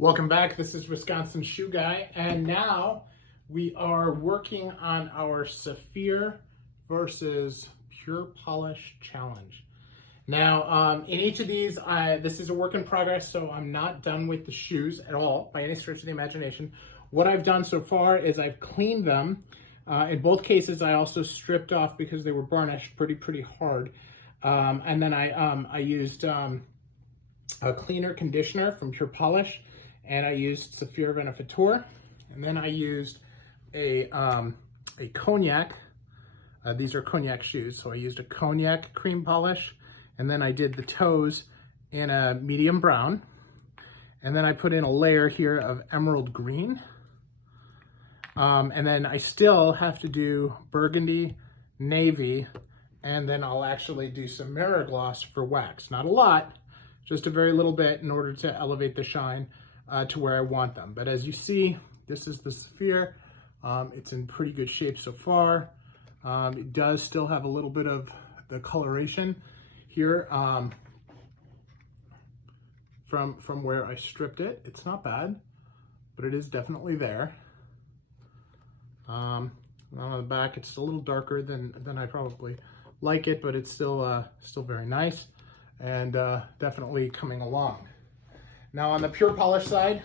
Welcome back. This is Wisconsin Shoe Guy, and now we are working on our Saphir versus Purepolish challenge. Now, in each of these, this is a work in progress, so I'm not done with the shoes at all by any stretch of the imagination. What I've done so far is I've cleaned them. In both cases, I also stripped off because they were burnished pretty hard, and then I used a cleaner conditioner from Purepolish. And I used Saphir Benefitor, and then I used a Cognac. These are Cognac shoes, so I used a Cognac cream polish, and then I did the toes in a medium brown, and then I put in a layer here of emerald green, and then I still have to do burgundy, navy, and then I'll actually do some mirror gloss for wax. Not a lot, just a very little bit in order to elevate the shine to where I want them. But as you see, this is the Saphir. It's in pretty good shape so far. It does still have a little bit of the coloration here from where I stripped it. It's not bad, but it is definitely there. On the back, it's a little darker than I probably like it, but it's still very nice and definitely coming along. Now on the Purepolish side,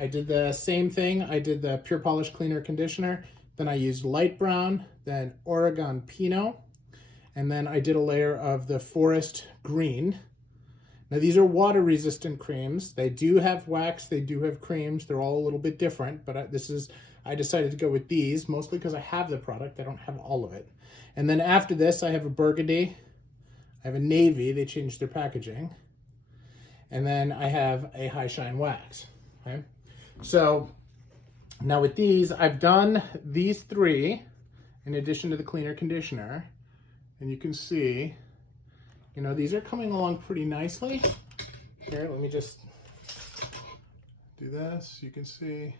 I did the same thing. I did the Purepolish cleaner conditioner, then I used light brown, then Oregon Pinot, and then I did a layer of the forest green. Now these are water resistant creams. They do have wax, they do have creams. They're all a little bit different, but I decided to go with these, mostly because I have the product. I don't have all of it. And then after this, I have a burgundy, I have a navy. They changed their packaging. And then I have a high shine wax, okay? So now with these, I've done these three in addition to the cleaner conditioner. And you can see, you know, these are coming along pretty nicely. Here, let me just do this. You can see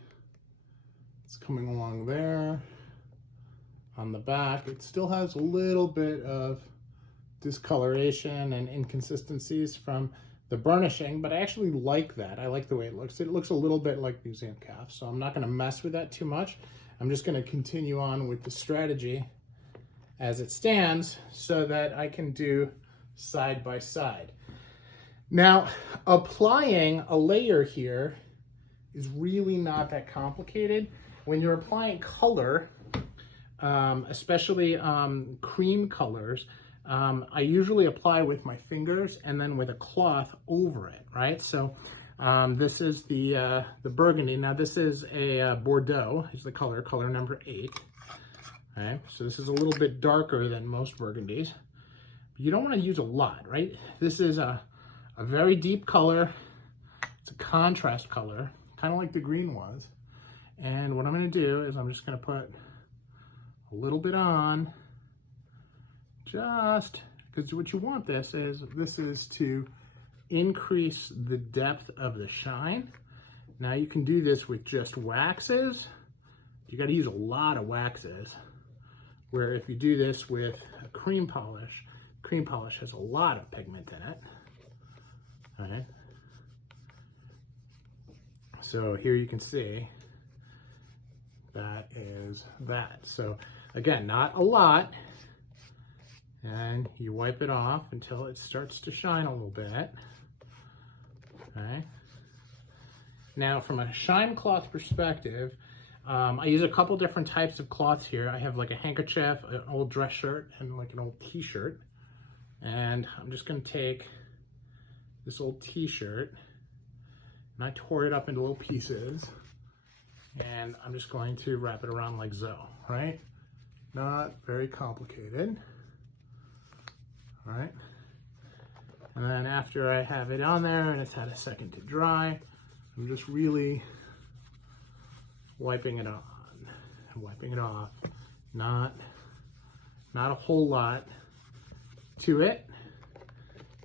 it's coming along there. On the back, it still has a little bit of discoloration and inconsistencies from the burnishing, but I actually like that. I like the way it looks. It looks a little bit like museum calf, so I'm not going to mess with that too much. I'm just going to continue on with the strategy as it stands so that I can do side by side. Now, applying a layer here is really not that complicated. When you're applying color, especially cream colors, I usually apply with my fingers and then with a cloth over it, right? So this is the burgundy. Now this is a Bordeaux, is the color number 8. Okay, so this is a little bit darker than most burgundies. But you don't want to use a lot, right? This is a very deep color. It's a contrast color, kind of like the green was. And what I'm going to do is I'm just going to put a little bit on, just because what you want this is to increase the depth of the shine. Now you can do this with just waxes. You got to use a lot of waxes, where if you do this with a cream polish has a lot of pigment in it. All right, so here you can see that is that. So again, not a lot. And you wipe it off until it starts to shine a little bit. Okay. Now, from a shine cloth perspective, I use a couple different types of cloths here. I have like a handkerchief, an old dress shirt, and like an old t-shirt. And I'm just going to take this old t-shirt and I tore it up into little pieces. And I'm just going to wrap it around like so, right? Not very complicated. All right, and then after I have it on there and it's had a second to dry, I'm just really wiping it on, wiping it off. Not a whole lot to it.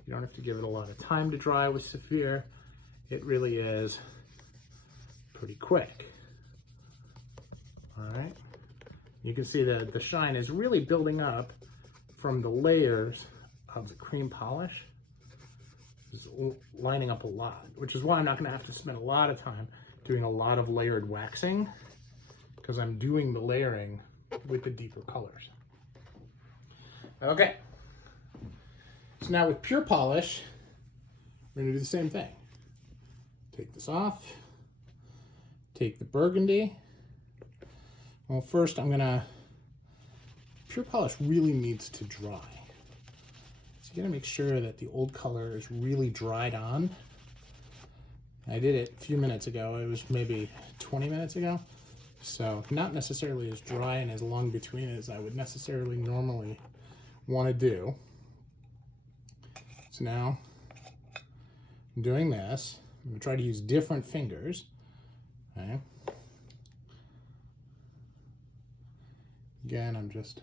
You don't have to give it a lot of time to dry with Saphir. It really is pretty quick. All right, you can see that the shine is really building up from the layers of the cream polish. is lining up a lot, which is why I'm not going to have to spend a lot of time doing a lot of layered waxing, because I'm doing the layering with the deeper colors. Okay, so now with pure polish, we're going to do the same thing. Take this off, take the burgundy. Well, first pure polish really needs to dry. So you gotta make sure that the old color is really dried on. I did it a few minutes ago. It was maybe 20 minutes ago. So not necessarily as dry and as long between as I would necessarily normally want to do. So now I'm doing this. I'm gonna try to use different fingers. Okay. Again, I'm just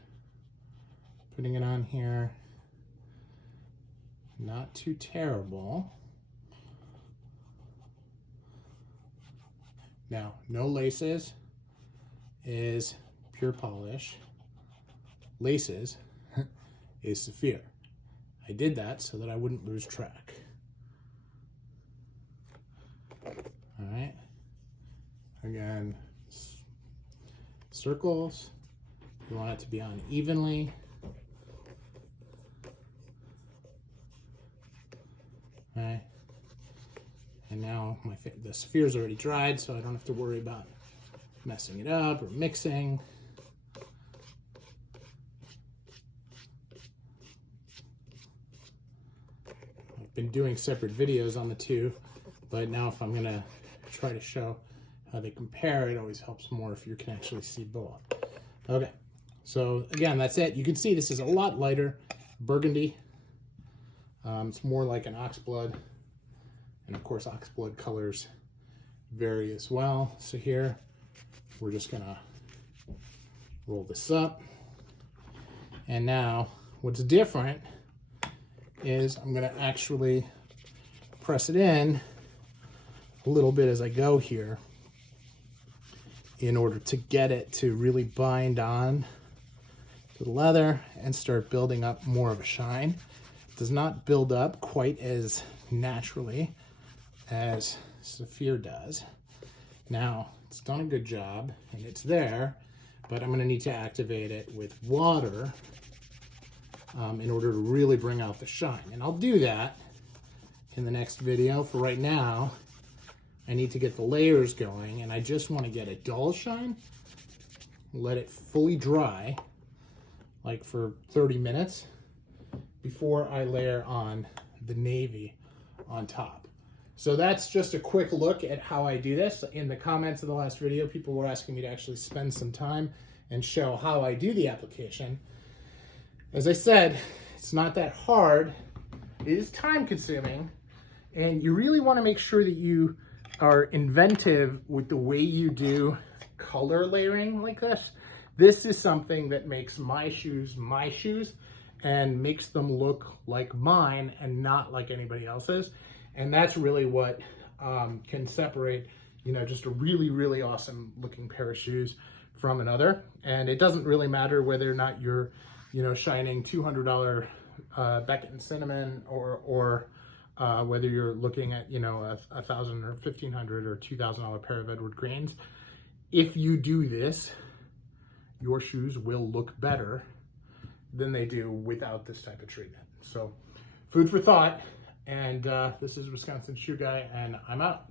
putting it on here. Not too terrible. Now, no laces is pure polish. Laces is Saphir. I did that so that I wouldn't lose track. All right. Again, circles. You want it to be on evenly. Okay. And now the Saphir is already dried, so I don't have to worry about messing it up or mixing. I've been doing separate videos on the two, but now if I'm gonna try to show how they compare, it always helps more if you can actually see both. Okay, so again, that's it. You can see this is a lot lighter burgundy. It's more like an oxblood, and of course oxblood colors vary as well. So here we're just gonna roll this up, and now what's different is I'm gonna actually press it in a little bit as I go here in order to get it to really bind on to the leather and start building up more of a shine. It does not build up quite as naturally as Saphir does. Now, it's done a good job and it's there, but I'm gonna need to activate it with water in order to really bring out the shine. And I'll do that in the next video. For right now, I need to get the layers going, and I just want to get a dull shine, let it fully dry, like for 30 minutes, before I layer on the navy on top. So that's just a quick look at how I do this. In the comments of the last video, people were asking me to actually spend some time and show how I do the application. As I said, it's not that hard. It is time consuming, and you really want to make sure that you are inventive with the way you do color layering like this. This is something that makes my shoes and makes them look like mine and not like anybody else's. And that's really what can separate, you know, just a really, really awesome looking pair of shoes from another. And it doesn't really matter whether or not you're, you know, shining $200 Beckett and Cinnamon or whether you're looking at, you know, a $1,000 or $1,500 or $2,000 pair of Edward Greens. If you do this, your shoes will look better than they do without this type of treatment. So food for thought. And this is Wisconsin Shoe Guy, and I'm out.